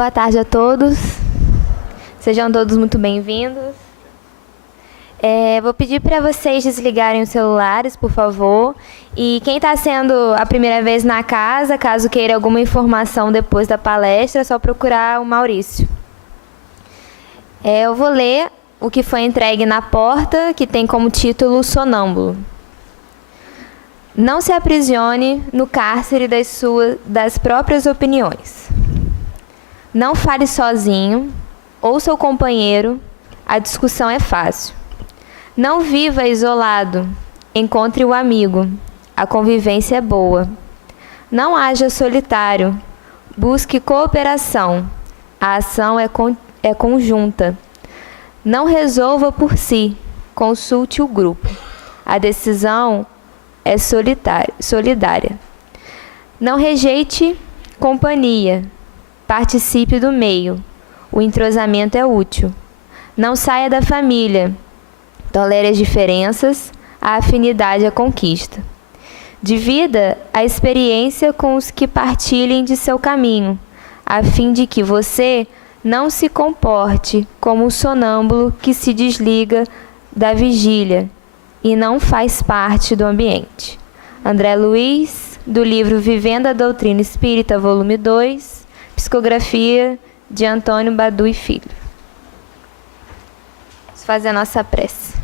Boa tarde a todos. Sejam todos muito bem-vindos. Vou pedir para vocês desligarem os celulares, por favor. E quem está sendo a primeira vez na casa, caso queira alguma informação depois da palestra, é só procurar o Maurício. Eu vou ler o que foi entregue na porta, que tem como título Sonâmbulo. Não se aprisione no cárcere das próprias opiniões. Não fale sozinho, ouça o companheiro, a discussão é fácil. Não viva isolado, encontre o amigo, a convivência é boa. Não haja solitário, busque cooperação, a ação é conjunta. Não resolva por si, consulte o grupo. A decisão é solidária. Não rejeite companhia, participe do meio. O entrosamento é útil. Não saia da família. Tolere as diferenças, a afinidade a conquista. Divida a experiência com os que partilhem de seu caminho, a fim de que você não se comporte como um sonâmbulo que se desliga da vigília e não faz parte do ambiente. André Luiz, do livro Vivendo a Doutrina Espírita, volume 2, psicografia de Antônio Badu e Filho. Vamos fazer a nossa prece.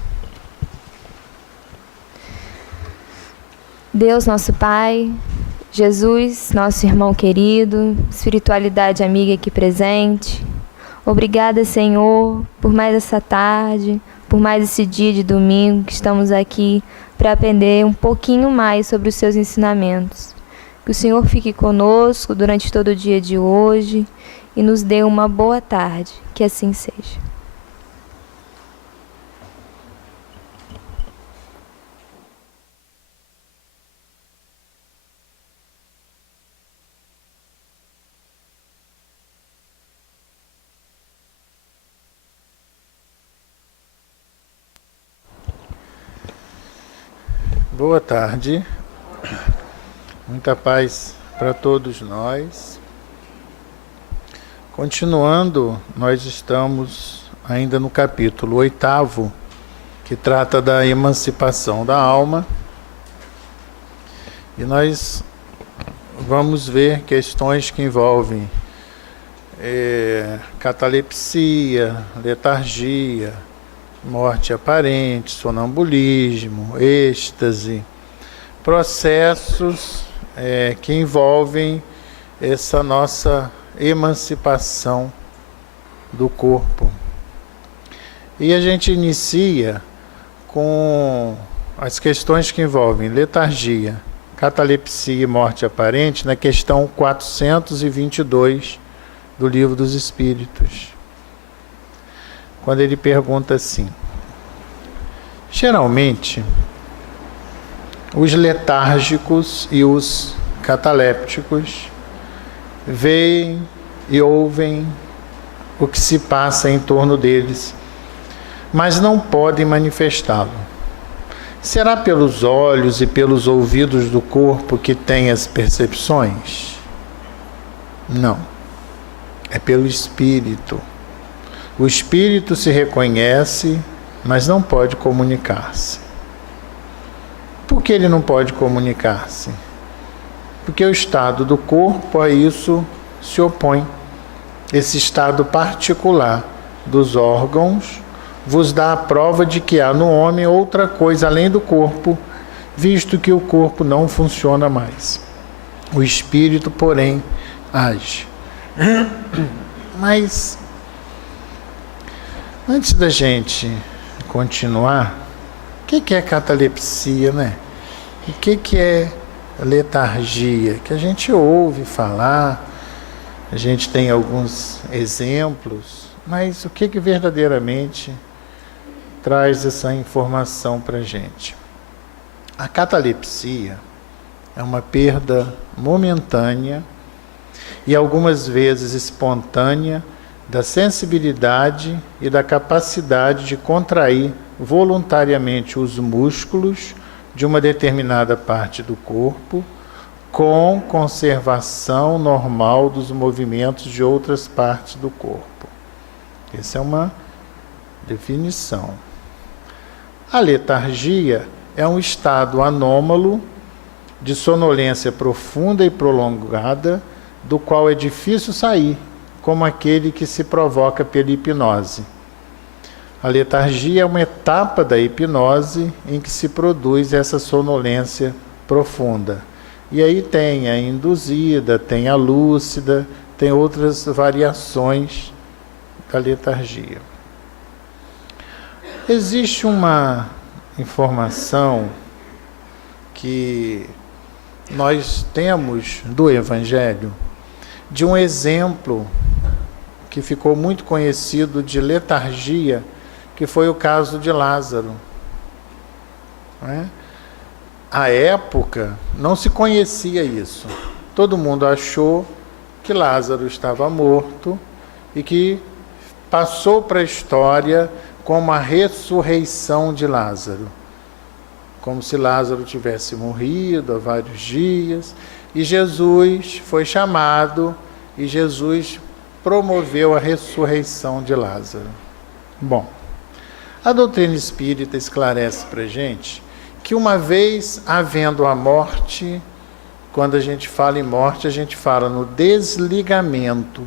Deus, nosso Pai, Jesus, nosso irmão querido, espiritualidade amiga aqui presente, obrigada, Senhor, por mais essa tarde, por mais esse dia de domingo que estamos aqui para aprender um pouquinho mais sobre os seus ensinamentos. Que o Senhor fique conosco durante todo o dia de hoje e nos dê uma boa tarde, que assim seja. Boa tarde, muita paz para todos nós. Continuando, nós estamos ainda no capítulo 8º, que trata da emancipação da alma. E nós vamos ver questões que envolvem catalepsia, letargia, morte aparente, sonambulismo, êxtase, processos que envolvem essa nossa emancipação do corpo. E a gente inicia com as questões que envolvem letargia, catalepsia e morte aparente na questão 422 do Livro dos Espíritos. Quando ele pergunta assim: geralmente, os letárgicos e os catalépticos veem e ouvem o que se passa em torno deles, mas não podem manifestá-lo. Será pelos olhos e pelos ouvidos do corpo que têm as percepções? Não. É pelo espírito. O espírito se reconhece, mas não pode comunicar-se. Por que ele não pode comunicar-se? Porque o estado do corpo a isso se opõe. Esse estado particular dos órgãos vos dá a prova de que há no homem outra coisa além do corpo, visto que o corpo não funciona mais. O espírito, porém, age. Mas antes da gente continuar, o que é catalepsia, né? O que é letargia? Que a gente ouve falar, a gente tem alguns exemplos, mas o que verdadeiramente traz essa informação para a gente? A catalepsia é uma perda momentânea e algumas vezes espontânea da sensibilidade e da capacidade de contrair voluntariamente os músculos de uma determinada parte do corpo, com conservação normal dos movimentos de outras partes do corpo. Essa é uma definição. A letargia é um estado anômalo de sonolência profunda e prolongada, do qual é difícil sair, como aquele que se provoca pela hipnose. A letargia é uma etapa da hipnose em que se produz essa sonolência profunda. E aí tem a induzida, tem a lúcida, tem outras variações da letargia. Existe uma informação que nós temos do Evangelho, de um exemplo que ficou muito conhecido de letargia, que foi o caso de Lázaro. Não é? À época, não se conhecia isso. Todo mundo achou que Lázaro estava morto e que passou para a história como a ressurreição de Lázaro. Como se Lázaro tivesse morrido há vários dias. E Jesus foi chamado e Jesus promoveu a ressurreição de Lázaro. Bom, a doutrina espírita esclarece para a gente que uma vez havendo a morte, quando a gente fala em morte, a gente fala no desligamento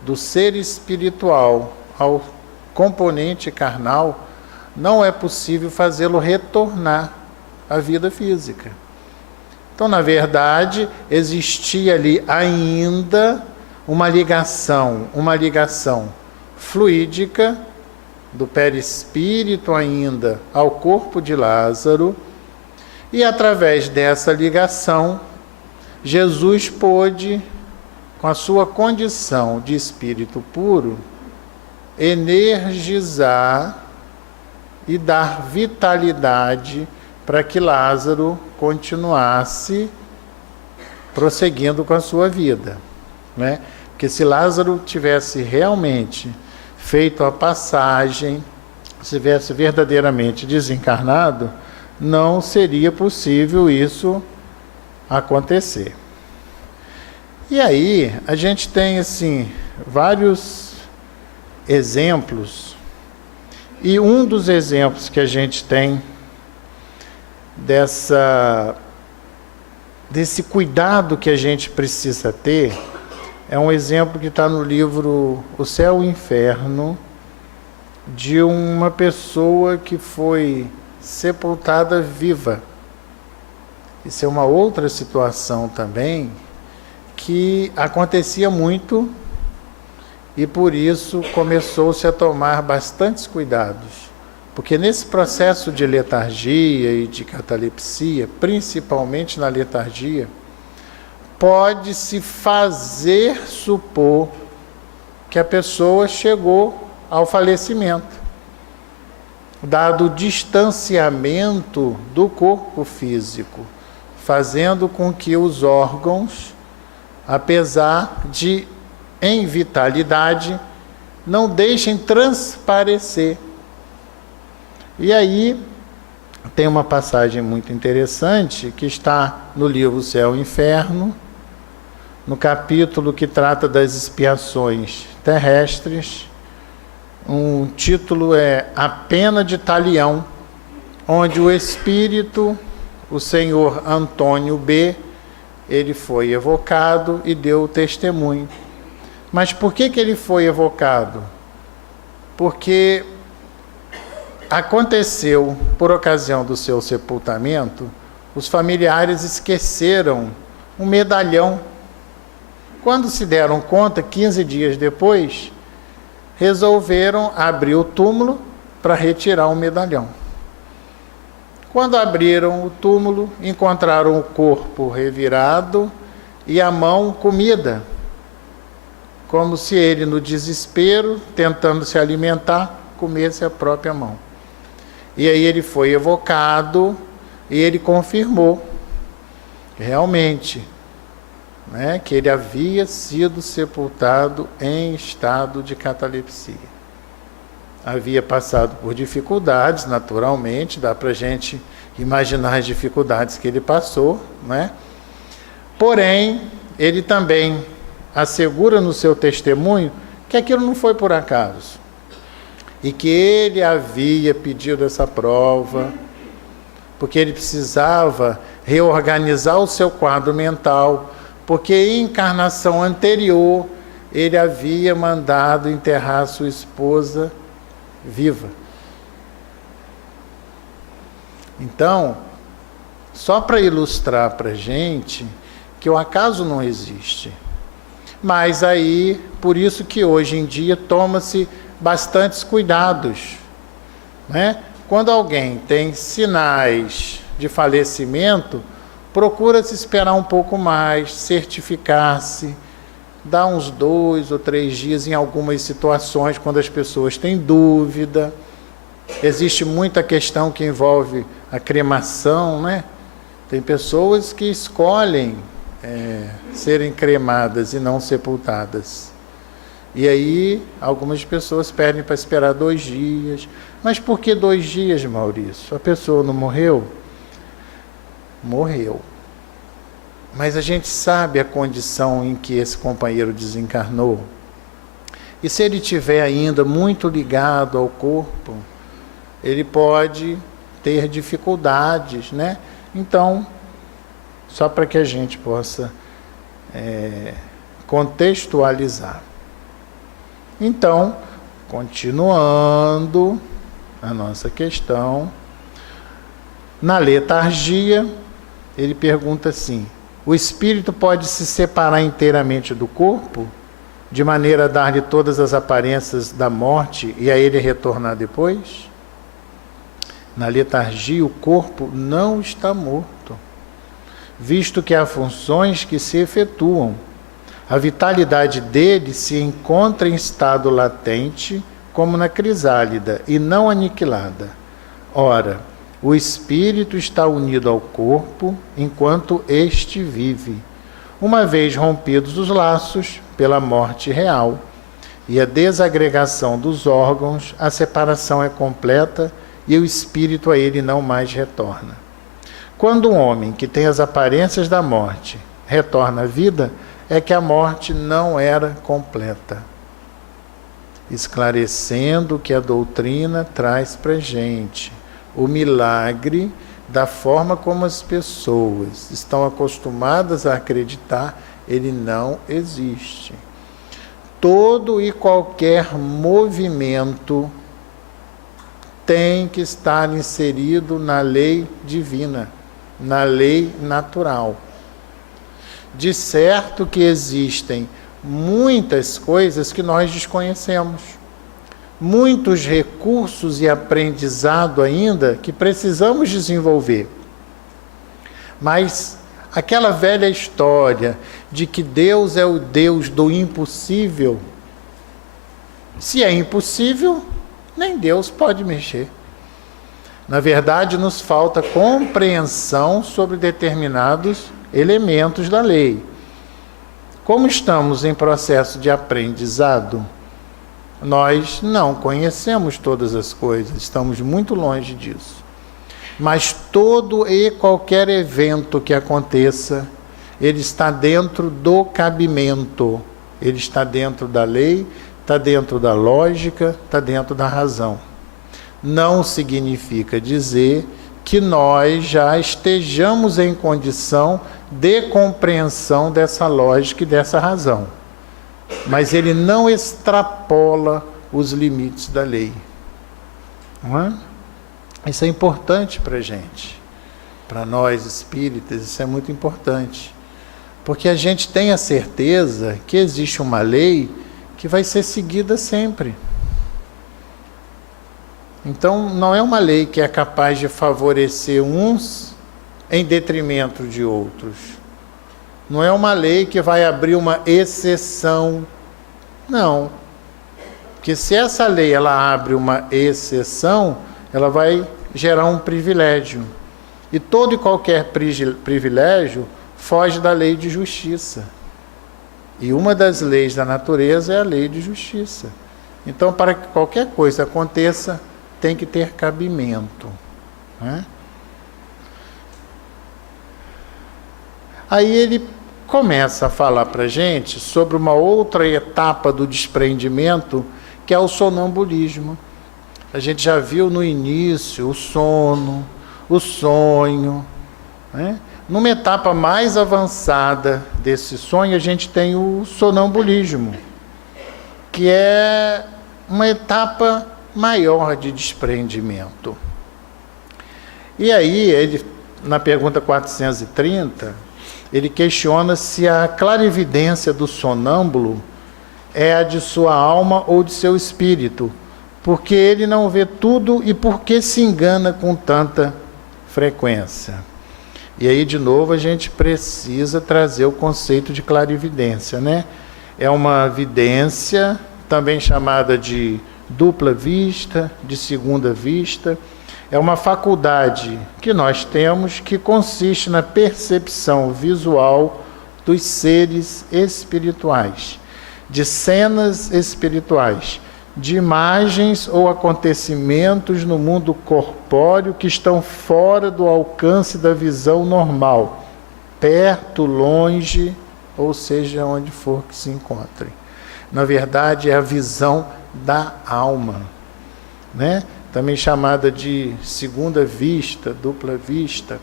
do ser espiritual ao componente carnal, não é possível fazê-lo retornar à vida física. Então, na verdade, existia ali ainda uma ligação fluídica do perispírito ainda ao corpo de Lázaro, e através dessa ligação, Jesus pôde, com a sua condição de espírito puro, energizar e dar vitalidade para que Lázaro continuasse prosseguindo com a sua vida, né? Porque se Lázaro tivesse realmente feito a passagem, se tivesse verdadeiramente desencarnado, não seria possível isso acontecer. E aí, a gente tem assim vários exemplos, e um dos exemplos que a gente tem desse cuidado que a gente precisa ter é um exemplo que está no livro O Céu e o Inferno, de uma pessoa que foi sepultada viva. Isso é uma outra situação também que acontecia muito e por isso começou-se a tomar bastantes cuidados. Porque nesse processo de letargia e de catalepsia, principalmente na letargia, pode-se fazer supor que a pessoa chegou ao falecimento, dado o distanciamento do corpo físico, fazendo com que os órgãos, apesar de em vitalidade, não deixem transparecer. E aí tem uma passagem muito interessante que está no livro Céu e Inferno, no capítulo que trata das expiações terrestres. Um título é A Pena de Talião, onde o espírito, o senhor Antônio B., ele foi evocado e deu o testemunho. Mas por que ele foi evocado? Porque aconteceu, por ocasião do seu sepultamento, os familiares esqueceram um medalhão. Quando se deram conta, 15 dias depois, resolveram abrir o túmulo para retirar o medalhão. Quando abriram o túmulo, encontraram o corpo revirado e a mão comida, como se ele, no desespero, tentando se alimentar, comesse a própria mão. E aí ele foi evocado e ele confirmou realmente, né, que ele havia sido sepultado em estado de catalepsia. Havia passado por dificuldades, naturalmente, dá para a gente imaginar as dificuldades que ele passou, né? Porém, ele também assegura no seu testemunho que aquilo não foi por acaso. E que ele havia pedido essa prova, porque ele precisava reorganizar o seu quadro mental, porque em encarnação anterior ele havia mandado enterrar sua esposa viva. Então, só para ilustrar para a gente que o acaso não existe. Mas aí, por isso que hoje em dia toma-se bastantes cuidados, né? Quando alguém tem sinais de falecimento, procura-se esperar um pouco mais, certificar-se, dar uns 2 ou 3 dias em algumas situações, quando as pessoas têm dúvida. Existe muita questão que envolve a cremação, né? Tem pessoas que escolhem serem cremadas e não sepultadas. E aí, algumas pessoas pedem para esperar 2 dias. Mas por que 2 dias, Maurício? A pessoa não morreu? Morreu. Mas a gente sabe a condição em que esse companheiro desencarnou. E se ele estiver ainda muito ligado ao corpo, ele pode ter dificuldades, né? Então, só para que a gente possa contextualizar. Então, continuando a nossa questão, na letargia, ele pergunta assim: o espírito pode se separar inteiramente do corpo, de maneira a dar-lhe todas as aparências da morte e a ele retornar depois? Na letargia, o corpo não está morto, visto que há funções que se efetuam. A vitalidade dele se encontra em estado latente, como na crisálida, e não aniquilada. Ora, o espírito está unido ao corpo enquanto este vive, uma vez rompidos os laços pela morte real e a desagregação dos órgãos, a separação é completa e o espírito a ele não mais retorna. Quando um homem que tem as aparências da morte retorna à vida, é que a morte não era completa. Esclarecendo o que a doutrina traz para a gente. O milagre, da forma como as pessoas estão acostumadas a acreditar, ele não existe. Todo e qualquer movimento tem que estar inserido na lei divina, na lei natural. De certo que existem muitas coisas que nós desconhecemos, muitos recursos e aprendizado ainda que precisamos desenvolver. Mas aquela velha história de que Deus é o Deus do impossível, se é impossível, nem Deus pode mexer. Na verdade, nos falta compreensão sobre determinados elementos da lei. Como estamos em processo de aprendizado, nós não conhecemos todas as coisas, estamos muito longe disso. Mas todo e qualquer evento que aconteça, ele está dentro do cabimento, ele está dentro da lei, está dentro da lógica, está dentro da razão. Não significa dizer que nós já estejamos em condição de compreensão dessa lógica e dessa razão. Mas ele não extrapola os limites da lei. Não é? Isso é importante para a gente. Para nós espíritas, isso é muito importante. Porque a gente tem a certeza que existe uma lei que vai ser seguida sempre. Então, não é uma lei que é capaz de favorecer uns em detrimento de outros. Não é uma lei que vai abrir uma exceção. Não. Porque se essa lei ela abre uma exceção, ela vai gerar um privilégio. E todo e qualquer privilégio foge da lei de justiça. E uma das leis da natureza é a lei de justiça. Então, para que qualquer coisa aconteça, tem que ter cabimento. Né? Aí ele começa a falar para a gente sobre uma outra etapa do desprendimento, que é o sonambulismo. A gente já viu no início o sono, o sonho, né? Numa etapa mais avançada desse sonho, a gente tem o sonambulismo, que é uma etapa maior de desprendimento. E aí, ele, na pergunta 430, ele questiona se a clarividência do sonâmbulo é a de sua alma ou de seu espírito, porque ele não vê tudo e por que se engana com tanta frequência. E aí, de novo, a gente precisa trazer o conceito de clarividência, né? É uma vidência, também chamada de dupla vista, de segunda vista. É uma faculdade que nós temos que consiste na percepção visual dos seres espirituais, de cenas espirituais, de imagens ou acontecimentos no mundo corpóreo que estão fora do alcance da visão normal, perto, longe, ou seja, onde for que se encontre. Na verdade, é a visão da alma, né? Também chamada de segunda vista, dupla vista.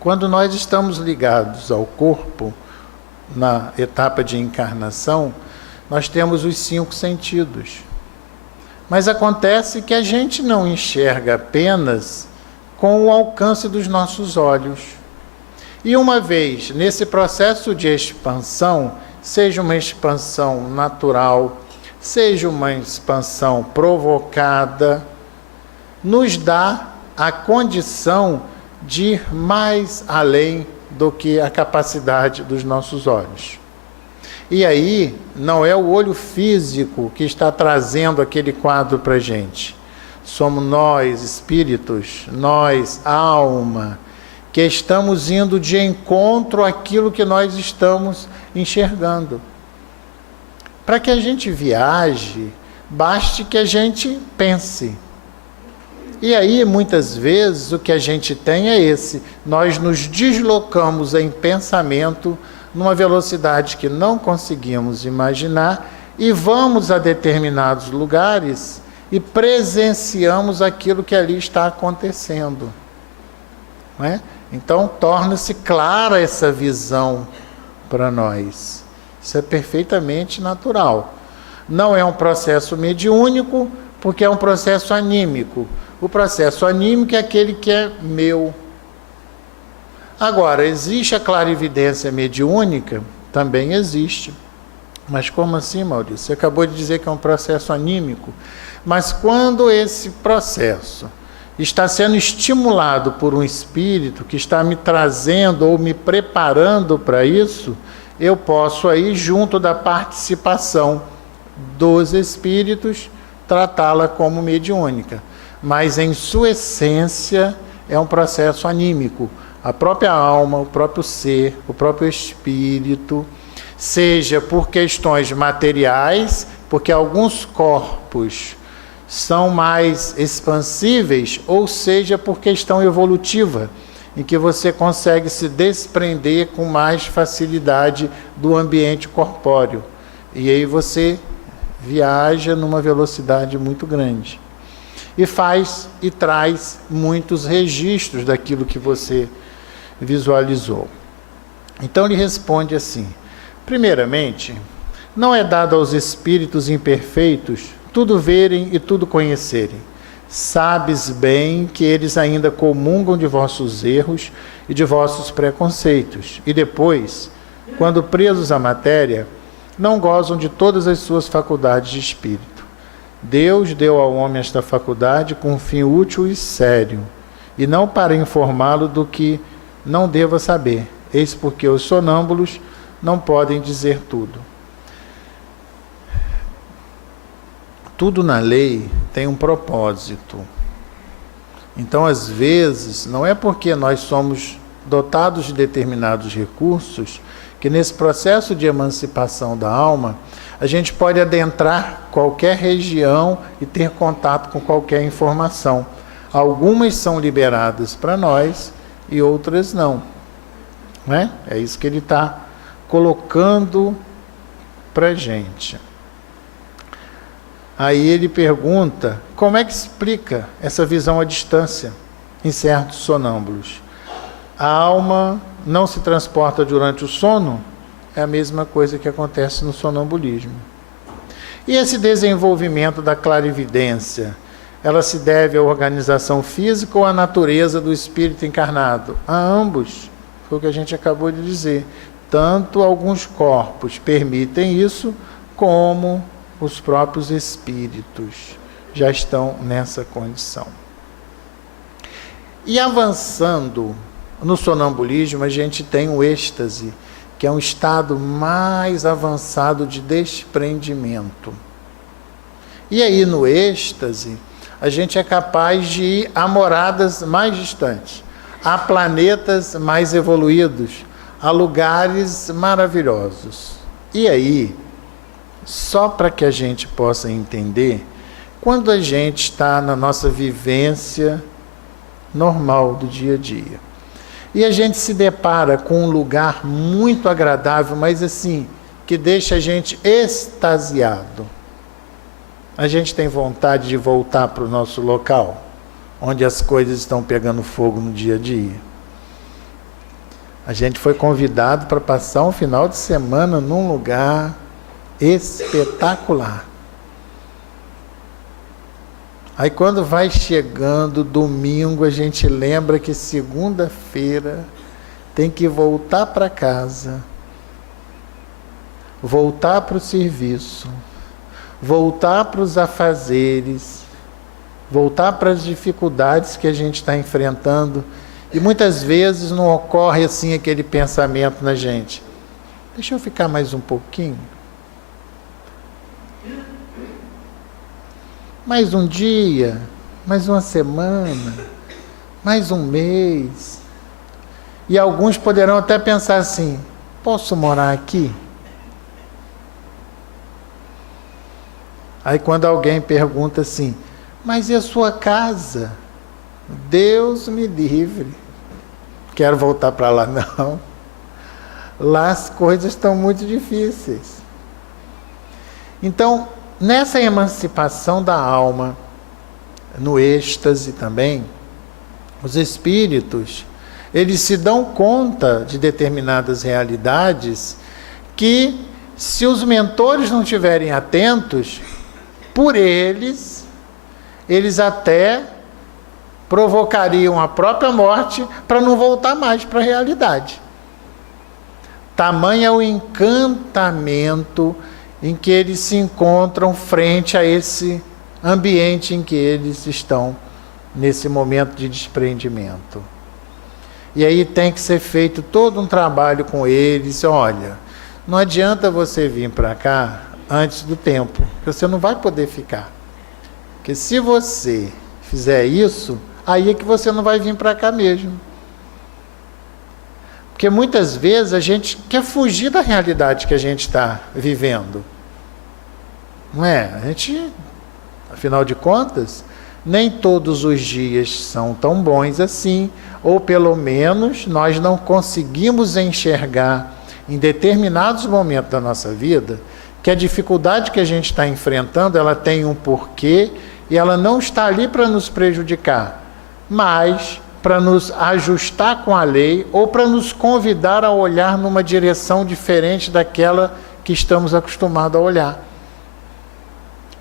Quando nós estamos ligados ao corpo, na etapa de encarnação, nós temos os 5 sentidos. Mas acontece que a gente não enxerga apenas com o alcance dos nossos olhos. E uma vez nesse processo de expansão, seja uma expansão natural, seja uma expansão provocada, nos dá a condição de ir mais além do que a capacidade dos nossos olhos. E aí, não é o olho físico que está trazendo aquele quadro para a gente. Somos nós, espíritos, nós, alma, que estamos indo de encontro àquilo que nós estamos enxergando. Para que a gente viaje, baste que a gente pense. E aí, muitas vezes, o que a gente tem é esse. Nós nos deslocamos em pensamento numa velocidade que não conseguimos imaginar e vamos a determinados lugares e presenciamos aquilo que ali está acontecendo. Não é? Então, torna-se clara essa visão para nós. Isso é perfeitamente natural. Não é um processo mediúnico, porque é um processo anímico. O processo anímico é aquele que é meu. Agora, existe a clarividência mediúnica? Também existe. Mas como assim, Maurício? Você acabou de dizer que é um processo anímico. Mas quando esse processo está sendo estimulado por um espírito que está me trazendo ou me preparando para isso, eu posso aí, junto da participação dos espíritos, tratá-la como mediúnica. Mas em sua essência é um processo anímico. A própria alma, o próprio ser, o próprio espírito, seja por questões materiais, porque alguns corpos são mais expansíveis, ou seja por questão evolutiva, em que você consegue se desprender com mais facilidade do ambiente corpóreo. E aí você viaja numa velocidade muito grande. E faz e traz muitos registros daquilo que você visualizou. Então ele responde assim: primeiramente, não é dado aos espíritos imperfeitos tudo verem e tudo conhecerem. Sabes bem que eles ainda comungam de vossos erros e de vossos preconceitos, e depois, quando presos à matéria, não gozam de todas as suas faculdades de espírito. Deus deu ao homem esta faculdade com um fim útil e sério, e não para informá-lo do que não deva saber. Eis porque os sonâmbulos não podem dizer tudo. Tudo na lei tem um propósito. Então, às vezes, não é porque nós somos dotados de determinados recursos que nesse processo de emancipação da alma, a gente pode adentrar qualquer região e ter contato com qualquer informação. Algumas são liberadas para nós e outras não. Né? É isso que ele está colocando para a gente. Aí ele pergunta, como é que explica essa visão à distância em certos sonâmbulos? A alma não se transporta durante o sono? É a mesma coisa que acontece no sonambulismo. E esse desenvolvimento da clarividência, ela se deve à organização física ou à natureza do espírito encarnado? A ambos, foi o que a gente acabou de dizer. Tanto alguns corpos permitem isso, como os próprios espíritos já estão nessa condição. E avançando no sonambulismo, a gente tem o êxtase, que é um estado mais avançado de desprendimento. E aí no êxtase, a gente é capaz de ir a moradas mais distantes, a planetas mais evoluídos, a lugares maravilhosos. E aí, só para que a gente possa entender, quando a gente está na nossa vivência normal do dia a dia, e a gente se depara com um lugar muito agradável, mas assim, que deixa a gente extasiado, a gente tem vontade de voltar para o nosso local, onde as coisas estão pegando fogo no dia a dia. A gente foi convidado para passar um final de semana num lugar espetacular. Aí quando vai chegando domingo, a gente lembra que segunda-feira tem que voltar para casa, voltar para o serviço, voltar para os afazeres, voltar para as dificuldades que a gente está enfrentando. E muitas vezes não ocorre assim aquele pensamento na gente: deixa eu ficar mais um pouquinho, mais um dia, mais uma semana, mais um mês. E alguns poderão até pensar assim: posso morar aqui? Aí quando alguém pergunta assim: mas e a sua casa? Deus me livre, quero voltar para lá não. Lá as coisas estão muito difíceis. Então, nessa emancipação da alma, no êxtase também, os espíritos, eles se dão conta de determinadas realidades que, se os mentores não estiverem atentos, por eles até provocariam a própria morte para não voltar mais para a realidade. Tamanho é o encantamento em que eles se encontram frente a esse ambiente em que eles estão nesse momento de desprendimento. E aí tem que ser feito todo um trabalho com eles. Olha, não adianta você vir para cá antes do tempo, porque você não vai poder ficar. Porque se você fizer isso, aí é que você não vai vir para cá mesmo. Porque muitas vezes a gente quer fugir da realidade que a gente está vivendo. Não é? A gente, afinal de contas, nem todos os dias são tão bons assim, ou pelo menos nós não conseguimos enxergar em determinados momentos da nossa vida que a dificuldade que a gente está enfrentando, ela tem um porquê e ela não está ali para nos prejudicar, mas para nos ajustar com a lei ou para nos convidar a olhar numa direção diferente daquela que estamos acostumados a olhar.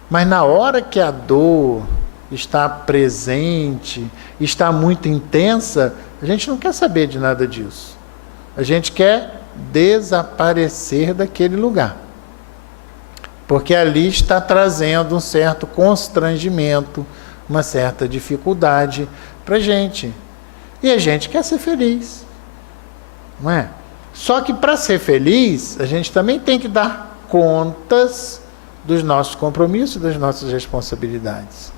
Mas na hora que a dor está presente, está muito intensa, a gente não quer saber de nada disso. A gente quer desaparecer daquele lugar. Porque ali está trazendo um certo constrangimento, uma certa dificuldade para a gente. E a gente quer ser feliz, não é? Só que para ser feliz, a gente também tem que dar contas dos nossos compromissos, das nossas responsabilidades.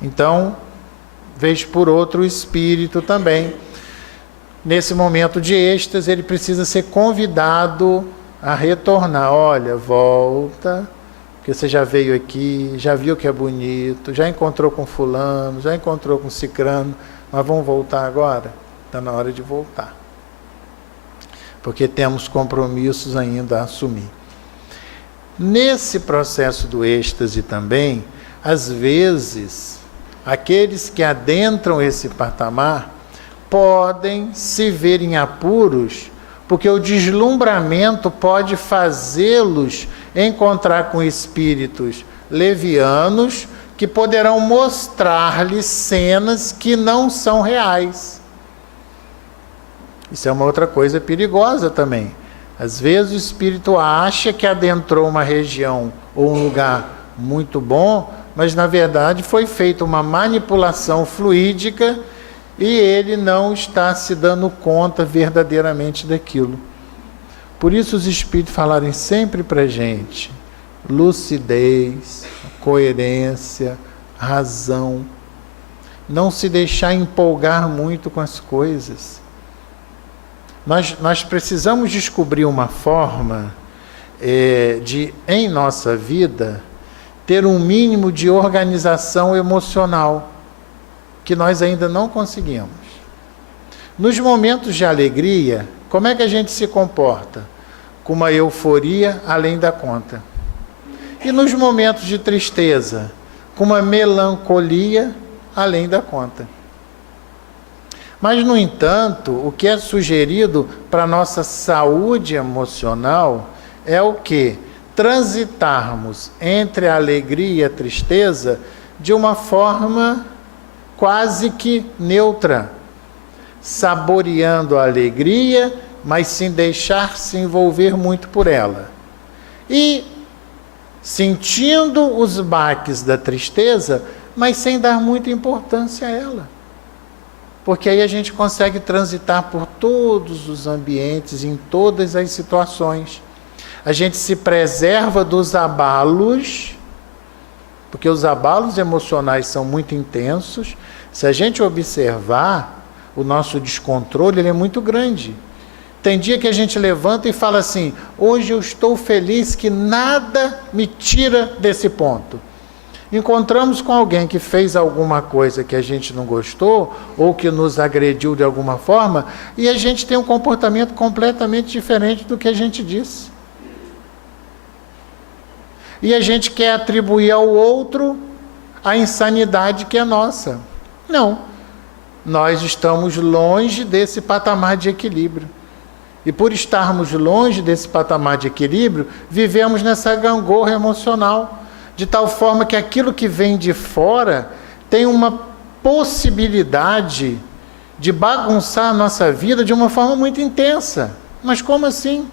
Então, vez por outro, o espírito também, nesse momento de êxtase, ele precisa ser convidado a retornar. Olha, volta, porque você já veio aqui, já viu que é bonito, já encontrou com fulano, já encontrou com cicrano, mas vamos voltar agora? Está na hora de voltar. porque temos compromissos ainda a assumir. Nesse processo do êxtase também, às vezes, aqueles que adentram esse patamar podem se ver em apuros, porque o deslumbramento pode fazê-los encontrar com espíritos levianos que poderão mostrar-lhes cenas que não são reais. Isso é uma outra coisa perigosa também. Às vezes o espírito acha que adentrou uma região ou um lugar muito bom, mas na verdade foi feita uma manipulação fluídica e ele não está se dando conta verdadeiramente daquilo. Por isso os espíritos falarem sempre para a gente: lucidez, coerência, razão. Não se deixar empolgar muito com as coisas. Nós precisamos descobrir uma forma de, em nossa vida, ter um mínimo de organização emocional, que nós ainda não conseguimos. Nos momentos de alegria, como é que a gente se comporta? Com uma euforia além da conta. E nos momentos de tristeza, com uma melancolia além da conta. Mas, no entanto, o que é sugerido para a nossa saúde emocional é o quê? Transitarmos entre a alegria e a tristeza de uma forma quase que neutra, saboreando a alegria, mas sem deixar se envolver muito por ela. E sentindo os baques da tristeza, mas sem dar muita importância a ela. Porque aí a gente consegue transitar por todos os ambientes, em todas as situações. A gente se preserva dos abalos, porque os abalos emocionais são muito intensos. Se a gente observar, o nosso descontrole ele é muito grande. Tem dia que a gente levanta e fala assim: hoje eu estou feliz que nada me tira desse ponto. Encontramos com alguém que fez alguma coisa que a gente não gostou, ou que nos agrediu de alguma forma, e a gente tem um comportamento completamente diferente do que a gente disse. E a gente quer atribuir ao outro a insanidade que é nossa. Não. Nós estamos longe desse patamar de equilíbrio. E por estarmos longe desse patamar de equilíbrio, vivemos nessa gangorra emocional, de tal forma que aquilo que vem de fora tem uma possibilidade de bagunçar a nossa vida de uma forma muito intensa. Mas como assim?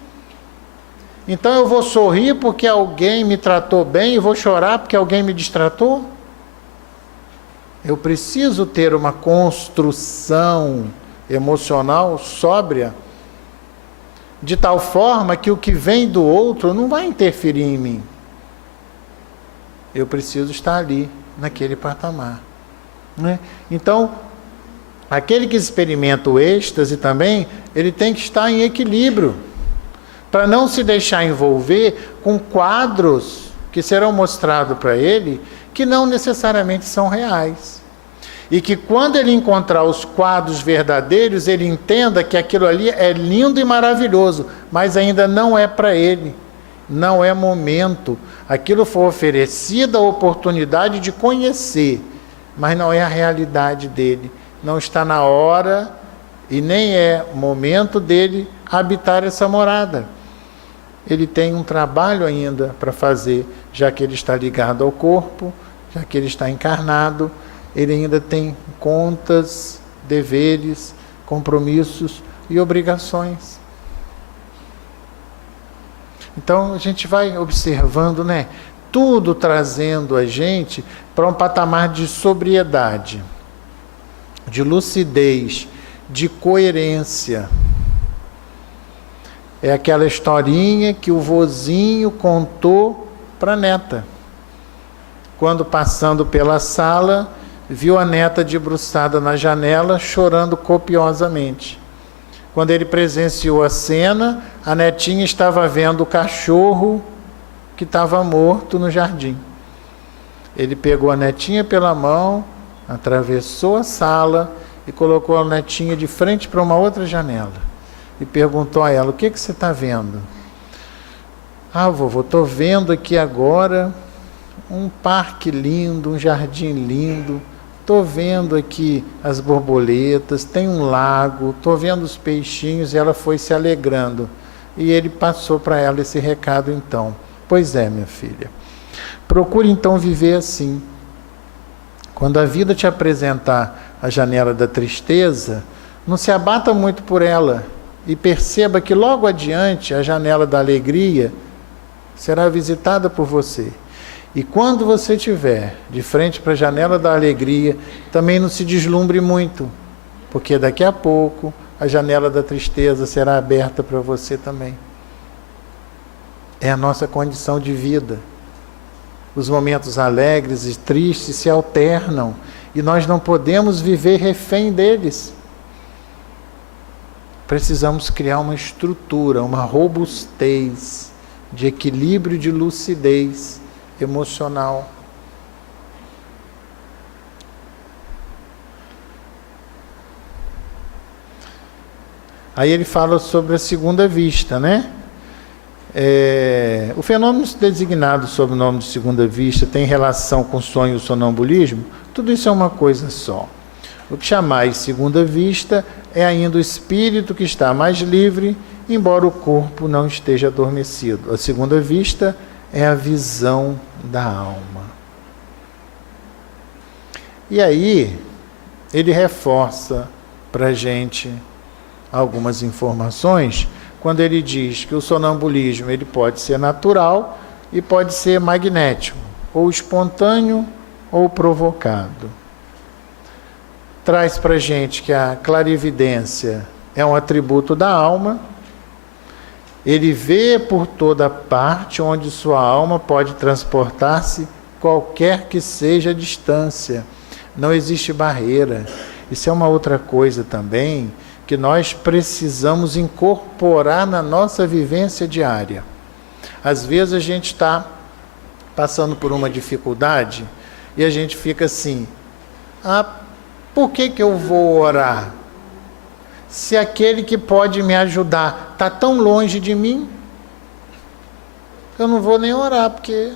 Então eu vou sorrir porque alguém me tratou bem e vou chorar porque alguém me destratou? Eu preciso ter uma construção emocional sóbria, de tal forma que o que vem do outro não vai interferir em mim. Eu preciso estar ali, naquele patamar. Né? Então, aquele que experimenta o êxtase também, ele tem que estar em equilíbrio, para não se deixar envolver com quadros que serão mostrados para ele, que não necessariamente são reais. E que quando ele encontrar os quadros verdadeiros, ele entenda que aquilo ali é lindo e maravilhoso, mas ainda não é para ele. Não é momento. Aquilo foi oferecido a oportunidade de conhecer, mas não é a realidade dele. Não está na hora e nem é momento dele habitar essa morada. Ele tem um trabalho ainda para fazer, já que ele está ligado ao corpo, já que ele está encarnado, ele ainda tem contas, deveres, compromissos e obrigações. Então a gente vai observando, né? Tudo trazendo a gente para um patamar de sobriedade, de lucidez, de coerência. É aquela historinha que o vozinho contou para a neta. Quando passando pela sala, viu a neta debruçada na janela, chorando copiosamente. Quando ele presenciou a cena, a netinha estava vendo o cachorro que estava morto no jardim. Ele pegou a netinha pela mão, atravessou a sala e colocou a netinha de frente para uma outra janela. e perguntou a ela: o que você está vendo? Ah, vovô, estou vendo aqui agora um parque lindo, um jardim lindo, estou vendo aqui as borboletas, tem um lago, estou vendo os peixinhos. E ela foi se alegrando. E ele passou para ela esse recado então. Pois é, minha filha, procure então viver assim. Quando a vida te apresentar a janela da tristeza, não se abata muito por ela e perceba que logo adiante a janela da alegria será visitada por você. E quando você estiver de frente para a janela da alegria, também não se deslumbre muito, porque daqui a pouco a janela da tristeza será aberta para você também. É a nossa condição de vida. Os momentos alegres e tristes se alternam e nós não podemos viver refém deles. Precisamos criar uma estrutura, uma robustez de equilíbrio, de lucidez emocional. Aí ele fala sobre a segunda vista, né? O fenômeno designado sob o nome de segunda vista tem relação com sonho e sonambulismo? Tudo isso é uma coisa só. O que chamais segunda vista é ainda o espírito que está mais livre, embora o corpo não esteja adormecido. A segunda vista é a visão da alma. E aí, ele reforça para a gente algumas informações, quando ele diz que o sonambulismo ele pode ser natural e pode ser magnético, ou espontâneo ou provocado. Traz para a gente que a clarividência é um atributo da alma. Ele vê por toda parte onde sua alma pode transportar-se, qualquer que seja a distância. Não existe barreira. Isso é uma outra coisa também que nós precisamos incorporar na nossa vivência diária. Às vezes a gente está passando por uma dificuldade e a gente fica assim: por que eu vou orar? Se aquele que pode me ajudar está tão longe de mim, eu não vou nem orar, porque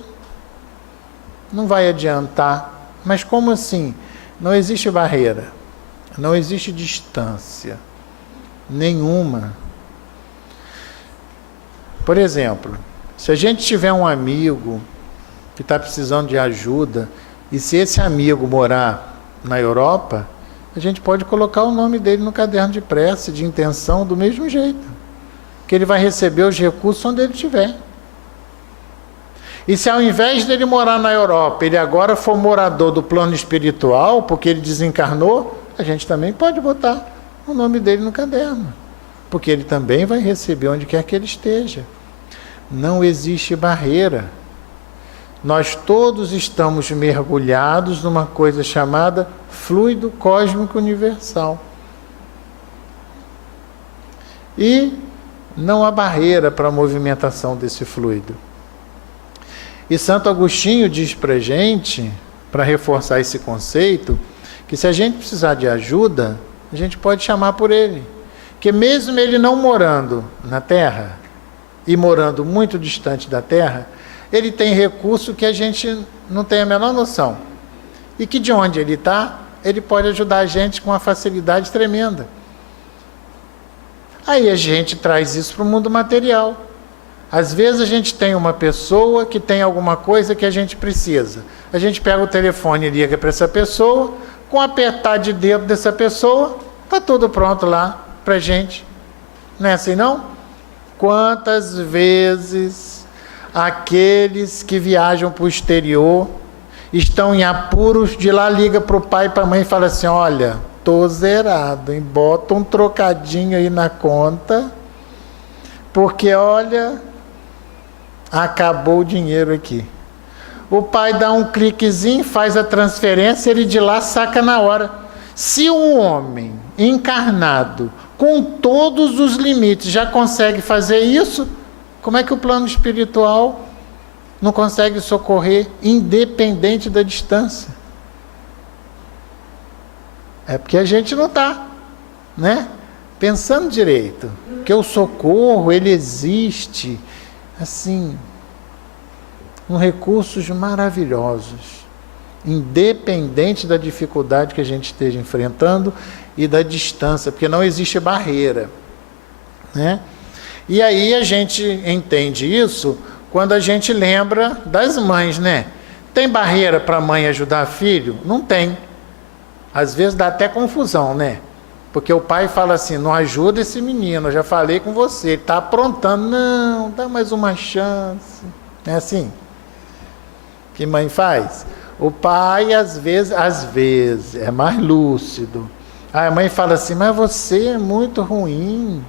não vai adiantar. Mas como assim? Não existe barreira, não existe distância nenhuma. Por exemplo, se a gente tiver um amigo que está precisando de ajuda, e se esse amigo morar na Europa, a gente pode colocar o nome dele no caderno de prece, de intenção, do mesmo jeito, que ele vai receber os recursos onde ele estiver. E se ao invés dele morar na Europa, ele agora for morador do plano espiritual, porque ele desencarnou, a gente também pode botar o nome dele no caderno, porque ele também vai receber onde quer que ele esteja. Não existe barreira. Nós todos estamos mergulhados numa coisa chamada fluido cósmico universal. E não há barreira para a movimentação desse fluido. E Santo Agostinho diz para a gente, para reforçar esse conceito, que se a gente precisar de ajuda, a gente pode chamar por ele. Que mesmo ele não morando na Terra, e morando muito distante da Terra, ele tem recurso que a gente não tem a menor noção. E que de onde ele está, ele pode ajudar a gente com uma facilidade tremenda. Aí a gente traz isso para o mundo material. Às vezes a gente tem uma pessoa que tem alguma coisa que a gente precisa. A gente pega o telefone e liga para essa pessoa, com apertar de dedo dessa pessoa, está tudo pronto lá para a gente. Não é assim não? Quantas vezes aqueles que viajam para o exterior estão em apuros, de lá liga para o pai e para a mãe e fala assim: olha, tô zerado, hein? Bota um trocadinho aí na conta, porque olha, acabou o dinheiro aqui. O pai dá um cliquezinho, faz a transferência, ele de lá saca na hora. Se um homem encarnado, com todos os limites, já consegue fazer isso, como é que o plano espiritual não consegue socorrer independente da distância? É porque a gente não está, né, pensando direito, que o socorro, ele existe, assim, com recursos maravilhosos, independente da dificuldade que a gente esteja enfrentando e da distância, porque não existe barreira, né? E aí a gente entende isso quando a gente lembra das mães, né? Tem barreira para a mãe ajudar filho? Não tem. Às vezes dá até confusão, né? Porque o pai fala assim, não ajuda esse menino, eu já falei com você, ele está aprontando. Não, dá mais uma chance. Não é assim que mãe faz? O pai, às vezes, é mais lúcido. Aí a mãe fala assim, mas você é muito ruim.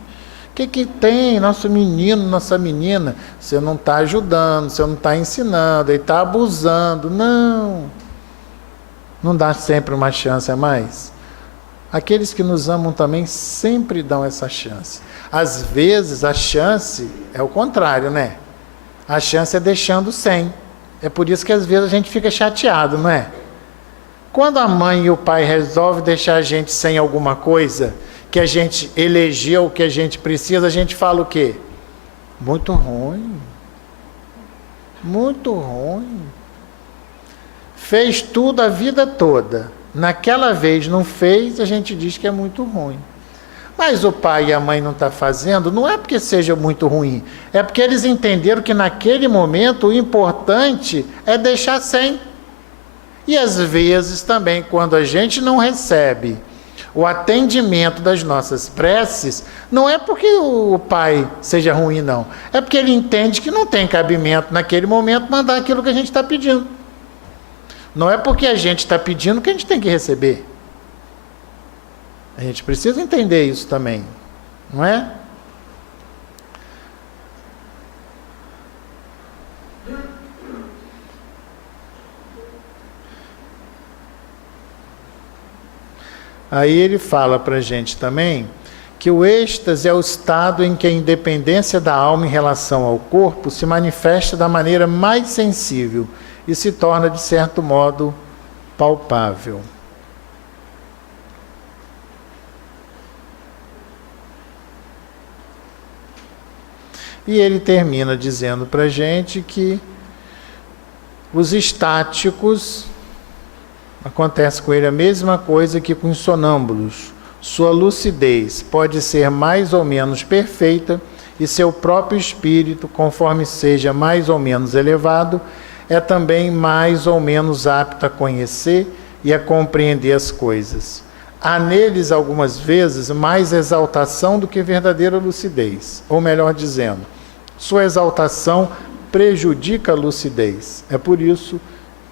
O que tem, nosso menino, nossa menina? Você não está ajudando, você não está ensinando, ele está abusando. Não dá sempre uma chance a mais. Aqueles que nos amam também sempre dão essa chance. Às vezes a chance é o contrário, né? A chance é deixando sem. É por isso que às vezes a gente fica chateado, não é? Quando a mãe e o pai resolvem deixar a gente sem alguma coisa, que a gente elegeu, que a gente precisa, a gente fala o quê? Muito ruim. Muito ruim. Fez tudo a vida toda. Naquela vez não fez, a gente diz que é muito ruim. Mas o pai e a mãe não estão fazendo, não é porque seja muito ruim, é porque eles entenderam que naquele momento o importante é deixar sem. E às vezes também, quando a gente não recebe o atendimento das nossas preces, não é porque o pai seja ruim, não. É porque ele entende que não tem cabimento naquele momento mandar aquilo que a gente está pedindo. Não é porque a gente está pedindo que a gente tem que receber. A gente precisa entender isso também, não é? Aí ele fala para a gente também que o êxtase é o estado em que a independência da alma em relação ao corpo se manifesta da maneira mais sensível e se torna, de certo modo, palpável. E ele termina dizendo para a gente que os estáticos, acontece com ele a mesma coisa que com os sonâmbulos. Sua lucidez pode ser mais ou menos perfeita e seu próprio espírito, conforme seja mais ou menos elevado, é também mais ou menos apto a conhecer e a compreender as coisas. Há neles, algumas vezes, mais exaltação do que verdadeira lucidez. Ou melhor dizendo, sua exaltação prejudica a lucidez. É por isso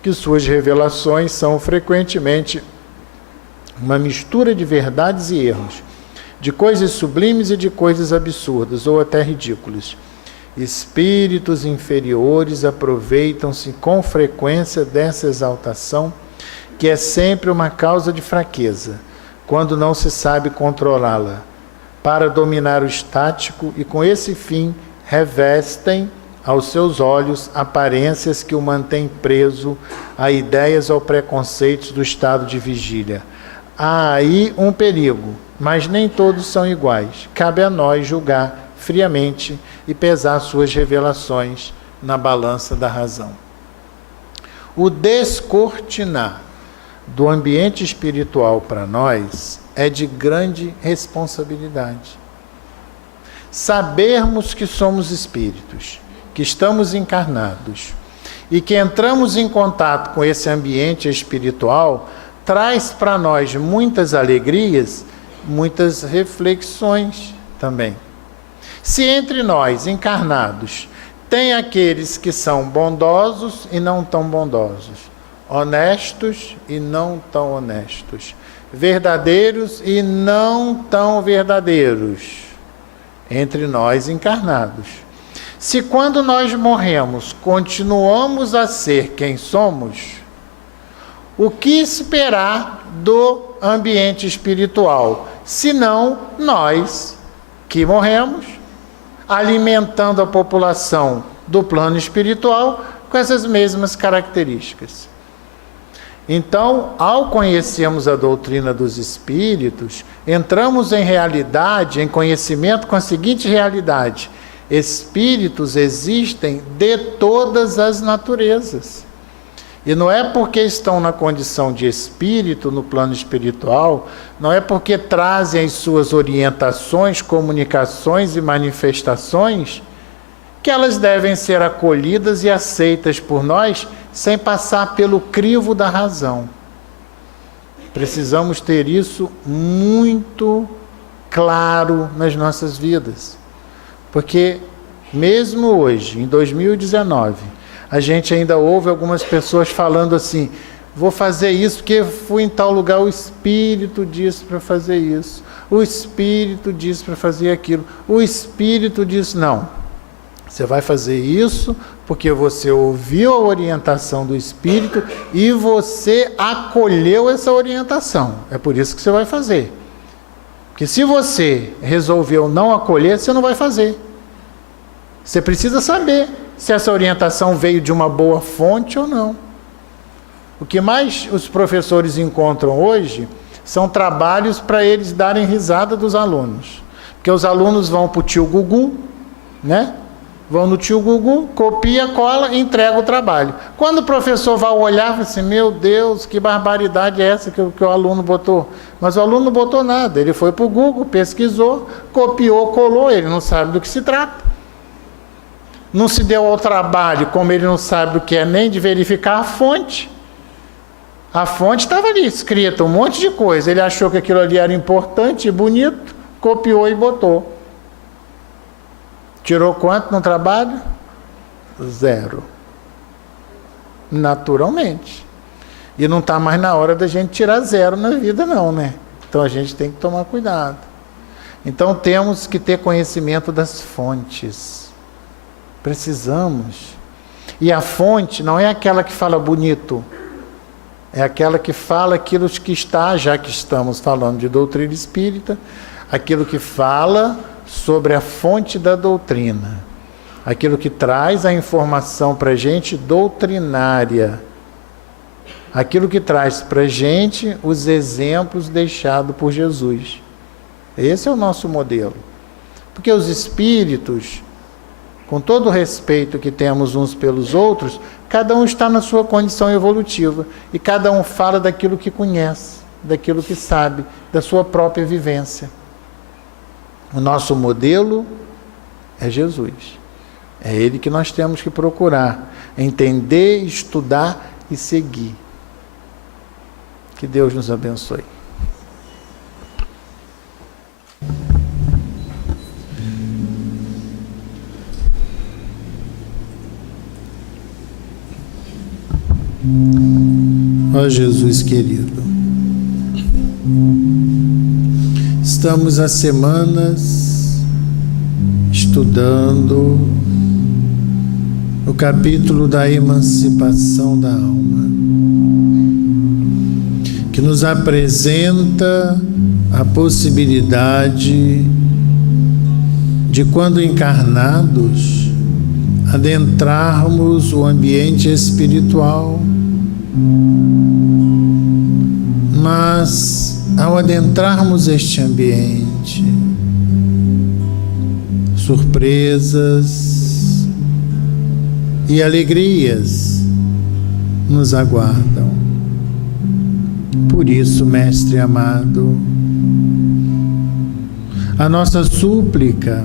que suas revelações são frequentemente uma mistura de verdades e erros, de coisas sublimes e de coisas absurdas, ou até ridículas. Espíritos inferiores aproveitam-se com frequência dessa exaltação, que é sempre uma causa de fraqueza, quando não se sabe controlá-la, para dominar o estático, e com esse fim revestem aos seus olhos aparências que o mantêm preso a ideias ou preconceitos do estado de vigília. Há aí um perigo, mas nem todos são iguais. Cabe a nós julgar friamente e pesar suas revelações na balança da razão. O descortinar do ambiente espiritual para nós é de grande responsabilidade. Sabermos que somos espíritos, que estamos encarnados e que entramos em contato com esse ambiente espiritual, traz para nós muitas alegrias, muitas reflexões também. Se entre nós, encarnados, tem aqueles que são bondosos e não tão bondosos, honestos e não tão honestos, verdadeiros e não tão verdadeiros, entre nós encarnados. Se quando nós morremos continuamos a ser quem somos, o que esperar do ambiente espiritual, senão nós que morremos, alimentando a população do plano espiritual com essas mesmas características? Então, ao conhecermos a doutrina dos espíritos, entramos em realidade, em conhecimento com a seguinte realidade: espíritos existem de todas as naturezas. E não é porque estão na condição de espírito, no plano espiritual, não é porque trazem as suas orientações, comunicações e manifestações, que elas devem ser acolhidas e aceitas por nós sem passar pelo crivo da razão. Precisamos ter isso muito claro nas nossas vidas. Porque mesmo hoje, em 2019, a gente ainda ouve algumas pessoas falando assim: vou fazer isso porque fui em tal lugar, o Espírito disse para fazer isso, o Espírito disse para fazer aquilo, o Espírito disse. Não, você vai fazer isso porque você ouviu a orientação do Espírito e você acolheu essa orientação. É por isso que você vai fazer. Porque se você resolveu não acolher, você não vai fazer. Você precisa saber se essa orientação veio de uma boa fonte ou não. O que mais os professores encontram hoje são trabalhos para eles darem risada dos alunos. Porque os alunos vão para o tio Gugu, né? Vão no tio Gugu, copia, cola e entrega o trabalho. Quando o professor vai olhar, fala assim: meu Deus, que barbaridade é essa que o aluno botou? Mas o aluno não botou nada, ele foi para o Google, pesquisou, copiou, colou, ele não sabe do que se trata. Não se deu ao trabalho, como ele não sabe o que é, nem de verificar a fonte. A fonte estava ali escrita, um monte de coisa. Ele achou que aquilo ali era importante e bonito, copiou e botou. Tirou quanto no trabalho? 0. Naturalmente. E não está mais na hora da gente tirar 0 na vida não, né? Então a gente tem que tomar cuidado. Então temos que ter conhecimento das fontes. Precisamos. E a fonte não é aquela que fala bonito, é aquela que fala aquilo que está, já que estamos falando de doutrina espírita, aquilo que fala sobre a fonte da doutrina, aquilo que traz a informação para a gente doutrinária, aquilo que traz para a gente os exemplos deixados por Jesus. Esse é o nosso modelo. Porque os espíritos, com todo o respeito que temos uns pelos outros, cada um está na sua condição evolutiva e cada um fala daquilo que conhece, daquilo que sabe, da sua própria vivência. O nosso modelo é Jesus. É Ele que nós temos que procurar entender, estudar e seguir. Que Deus nos abençoe. Ó Jesus querido, estamos há semanas estudando o capítulo da emancipação da alma, que nos apresenta a possibilidade de, quando encarnados, adentrarmos o ambiente espiritual. Mas, ao adentrarmos este ambiente, surpresas e alegrias nos aguardam. Por isso, Mestre amado, a nossa súplica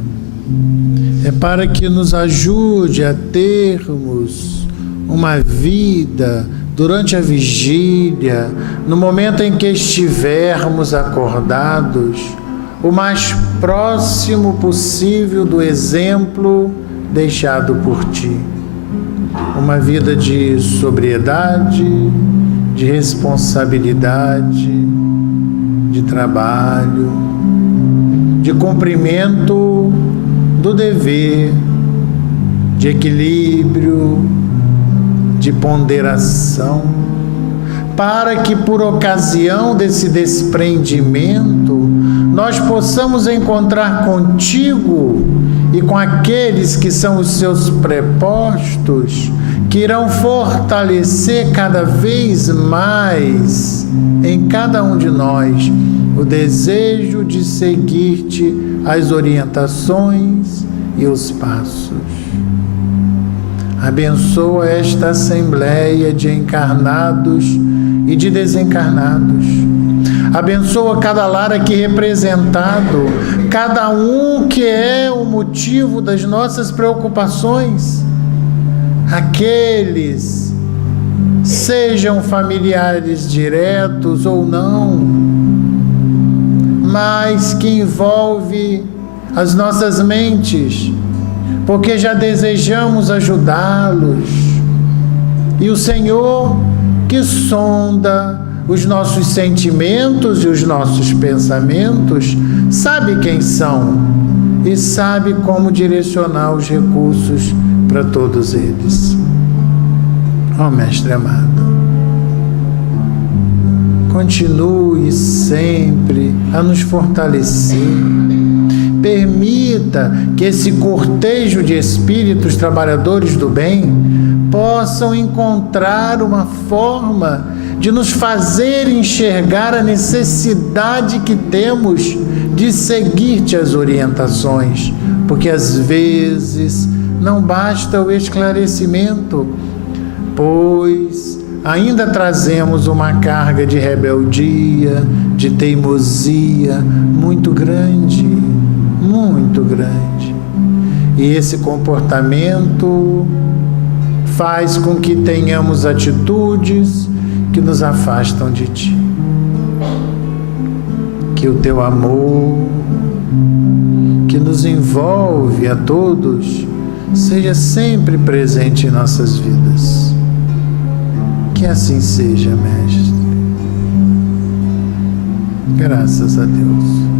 é para que nos ajude a termos uma vida durante a vigília, no momento em que estivermos acordados, o mais próximo possível do exemplo deixado por Ti. Uma vida de sobriedade, de responsabilidade, de trabalho, de cumprimento do dever, de equilíbrio, de ponderação, para que, por ocasião desse desprendimento, nós possamos encontrar contigo e com aqueles que são os seus prepostos, que irão fortalecer cada vez mais em cada um de nós o desejo de seguir-te as orientações e os passos. Abençoa esta assembleia de encarnados e de desencarnados. Abençoa cada lar aqui representado, cada um que é o motivo das nossas preocupações. Aqueles, sejam familiares diretos ou não, mas que envolve as nossas mentes, porque já desejamos ajudá-los. E o Senhor, que sonda os nossos sentimentos e os nossos pensamentos, sabe quem são e sabe como direcionar os recursos para todos eles. Ó Mestre amado, continue sempre a nos fortalecer. Permita que esse cortejo de espíritos trabalhadores do bem possam encontrar uma forma de nos fazer enxergar a necessidade que temos de seguir-te as orientações, porque às vezes não basta o esclarecimento, pois ainda trazemos uma carga de rebeldia, de teimosia muito grande, muito grande. E esse comportamento faz com que tenhamos atitudes que nos afastam de ti. Que o teu amor, que nos envolve a todos, seja sempre presente em nossas vidas. Que assim seja, Mestre. Graças a Deus.